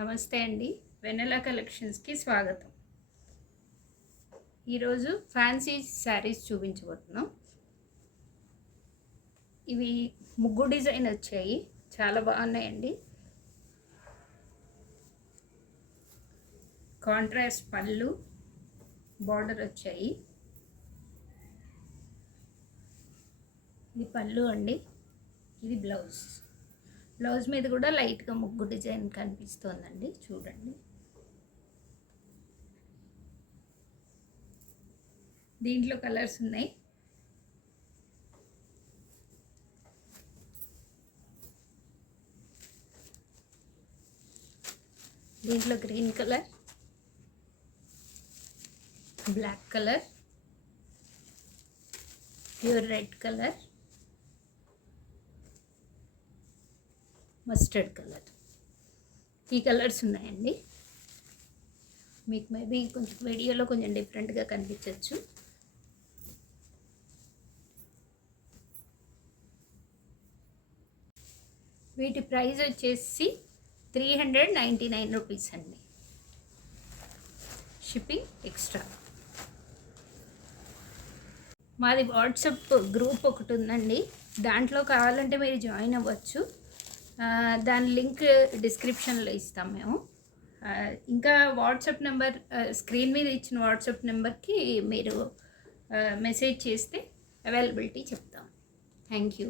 నమస్తే అండి. వెన్నెల కలెక్షన్స్కి స్వాగతం. ఈరోజు ఫ్యాన్సీ శారీస్ చూపించబోతున్నాం. ఇవి ముగ్గు డిజైన్ వచ్చాయి, చాలా బాగున్నాయండి. కాంట్రాస్ట్ పళ్ళు, బార్డర్ వచ్చాయి. ఇది పళ్ళు అండి, ఇది బ్లౌజ్. బ్లౌజ్ మీద కూడా లైట్గా ముగ్గు డిజైన్ కనిపిస్తోందండి, చూడండి. దీంట్లో కలర్స్ ఉన్నాయి. దీంట్లో green colour, black colour, pure red colour, mustard colour, ఈ కలర్స్ ఉన్నాయండి. మీకు మేబీ కొంచెం వీడియోలో కొంచెం డిఫరెంట్గా కనిపించవచ్చు. వీటి ప్రైస్ వచ్చేసి 399 రూపీస్ అండి. Shipping extra. మాది వాట్సాప్ గ్రూప్ ఒకటి ఉందండి, దాంట్లో కావాలంటే మీరు జాయిన్ అవ్వచ్చు. దాని లింక్ డిస్క్రిప్షన్లో ఇస్తాం మేము. ఇంకా వాట్సాప్ నెంబర్ స్క్రీన్ మీద ఇచ్చిన వాట్సాప్ నెంబర్కి మీరు మెసేజ్ చేస్తే అవైలబిలిటీ చెప్తాం. Thank you.